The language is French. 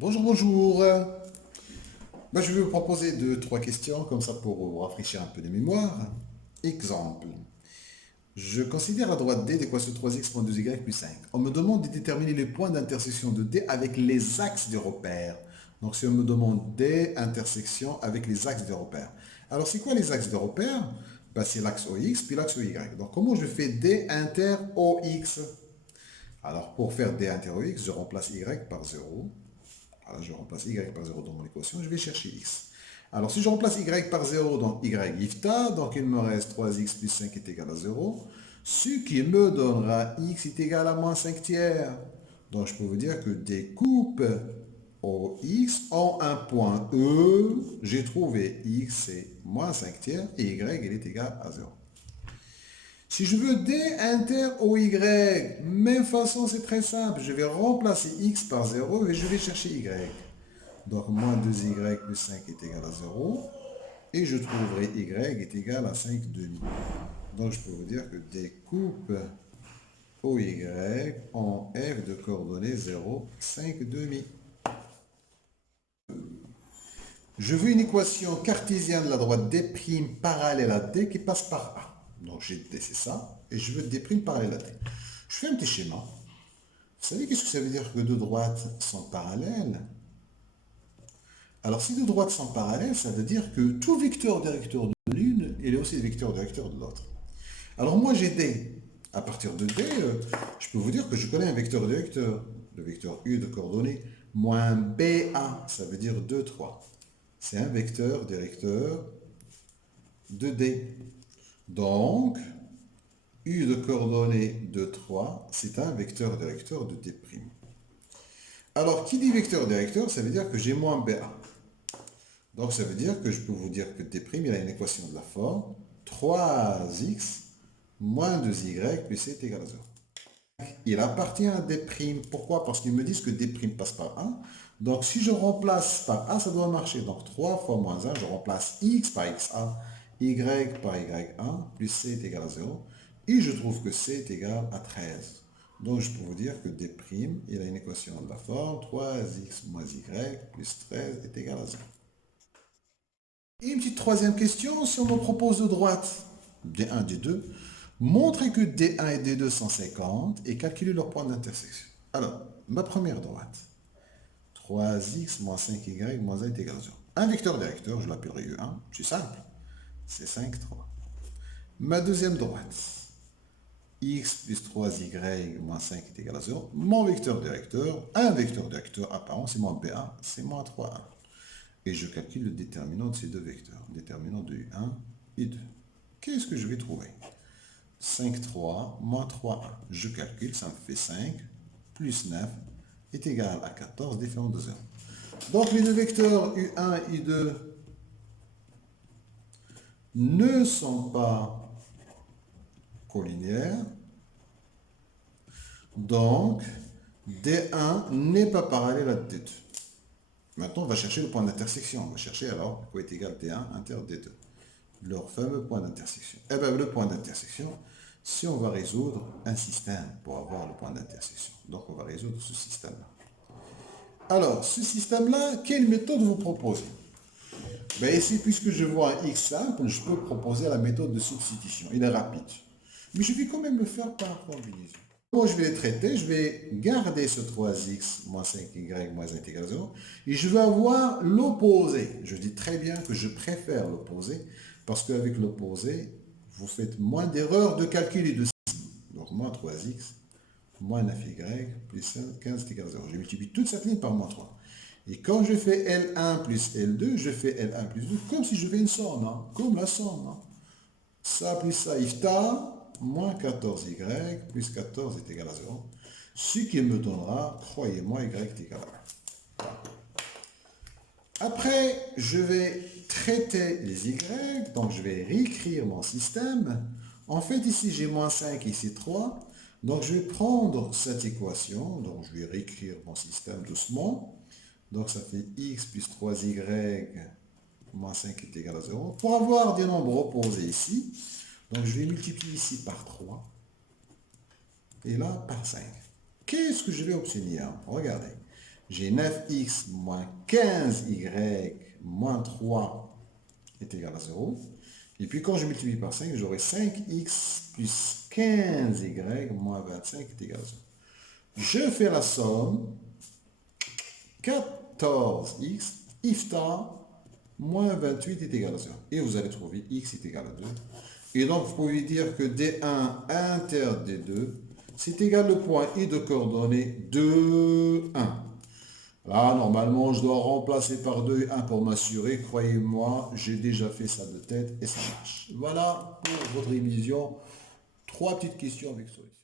Bonjour, bonjour. Je vais vous proposer deux, trois questions comme ça pour vous rafraîchir un peu de mémoire. Exemple. Je considère à droite D d'équation 3x moins 2y plus 5. On me demande de déterminer les points d'intersection de D avec les axes de repère. Donc si on me demande D intersection avec les axes de repère. Alors c'est quoi les axes de repère? C'est l'axe OX puis l'axe OY. Donc comment je fais D inter OX? Alors pour faire D inter OX, je remplace Y par 0. Alors, je remplace y par 0 dans mon équation, je vais chercher x. Alors, si je remplace y par 0, donc y ifta, donc il me reste 3x plus 5 est égal à 0, ce qui me donnera x est égal à moins 5 tiers. Donc, je peux vous dire que des coupes OX ont un point E, j'ai trouvé x c'est moins 5 tiers et y il est égal à 0. Si je veux D inter OY, même façon, c'est très simple. Je vais remplacer x par 0 et je vais chercher y. Donc, moins 2y plus 5 est égal à 0. Et je trouverai y est égal à 5 demi. Donc, je peux vous dire que des coupes OY en f de coordonnées 0, 5 demi. Je veux une équation cartésienne de la droite D' parallèle à D qui passe par A. Donc, j'ai D, c'est ça. Et je veux D' parallèle à D. Je fais un petit schéma. Vous savez qu'est-ce que ça veut dire que deux droites sont parallèles? Alors, si deux droites sont parallèles, ça veut dire que tout vecteur directeur de l'une, il est aussi le vecteur directeur de l'autre. Alors, moi, j'ai D. À partir de D, je peux vous dire que je connais un vecteur directeur. Le vecteur U de coordonnées moins BA, ça veut dire 2, 3. C'est un vecteur directeur de D. Donc, U de coordonnées 2, 3, c'est un vecteur directeur de D'. Alors, qui dit vecteur directeur, ça veut dire que j'ai moins BA. Donc, ça veut dire que je peux vous dire que D', il a une équation de la forme 3x moins 2y plus c est égal à 0. Il appartient à D'. Pourquoi? Parce qu'ils me disent que D' passe par 1. Donc, si je remplace par A, ça doit marcher. Donc, 3 fois moins 1, je remplace x par xa, y par y1, plus c est égal à 0. Et je trouve que c est égal à 13. Donc, je peux vous dire que D', il a une équation de la forme 3x moins y plus 13 est égal à 0. Et une petite troisième question, si on me propose de droite D1, D2, montrez que D1 et D2 sont 50 et calculez leur point d'intersection. Alors, ma première droite, 3x moins 5y moins 1 est égal à 0. Un vecteur directeur, je l'appellerai U1, c'est simple, c'est 5, 3. Ma deuxième droite, x plus 3y moins 5 est égal à 0. Mon vecteur directeur, un vecteur directeur apparent, c'est moins B1, c'est moins 3, 1. Et je calcule le déterminant de ces deux vecteurs, déterminant de U1 et 2. Qu'est-ce que je vais trouver? 5, 3, moins 3, 1. Je calcule, ça me fait 5, plus 9 est égal à 14, différent de 0. Donc les deux vecteurs U1 et U2 ne sont pas collinéaires. Donc D1 n'est pas parallèle à D2. Maintenant, on va chercher le point d'intersection. On va chercher alors quoi est égal D1 inter D2. Leur fameux point d'intersection. Eh bien, le point d'intersection, si on va résoudre un système pour avoir le point d'intersection. Donc, on va résoudre ce système-là. Alors, ce système-là, quelle méthode vous proposez? Ici, puisque je vois un x simple, je peux proposer la méthode de substitution. Il est rapide. Mais je vais quand même le faire par combinaison. Moi, je vais les traiter, je vais garder ce 3x moins 5y moins 1 est égal à 0 et je vais avoir l'opposé. Je dis très bien que je préfère l'opposé parce qu'avec l'opposé, vous faites moins d'erreurs de calcul et de signe. Donc, moins 3x moins 9y plus 15 est égal à 0. Je multiplie toute cette ligne par moins 3. Et quand je fais L1 plus L2, je fais L1 plus 2 comme si je fais une somme, hein, comme la somme. Hein. Ça plus ça, ifta, moins 14y plus 14 est égal à 0. Ce qui me donnera, croyez-moi, y est égal à 1. Après, je vais traiter les y, donc je vais réécrire mon système. En fait, ici, j'ai moins 5, ici 3. Donc, je vais prendre cette équation, donc je vais réécrire mon système doucement. Donc, ça fait x plus 3y moins 5 est égal à 0. Pour avoir des nombres opposés ici, donc je vais multiplier ici par 3 et là par 5. Qu'est-ce que je vais obtenir? Regardez. J'ai 9x moins 15y moins 3 est égal à 0. Et puis quand je multiplie par 5, j'aurai 5x plus 15y moins 25 est égal à 0. Je fais la somme 14x ifta moins 28 est égal à 0. Et vous allez trouver x est égal à 2. Et donc vous pouvez dire que D1 inter D2, c'est égal au point I de coordonnées 2, 1. Là, normalement, je dois remplacer par 2 et 1 pour m'assurer. Croyez-moi, j'ai déjà fait ça de tête et ça marche. Voilà pour votre révision. 3 petites questions avec solution.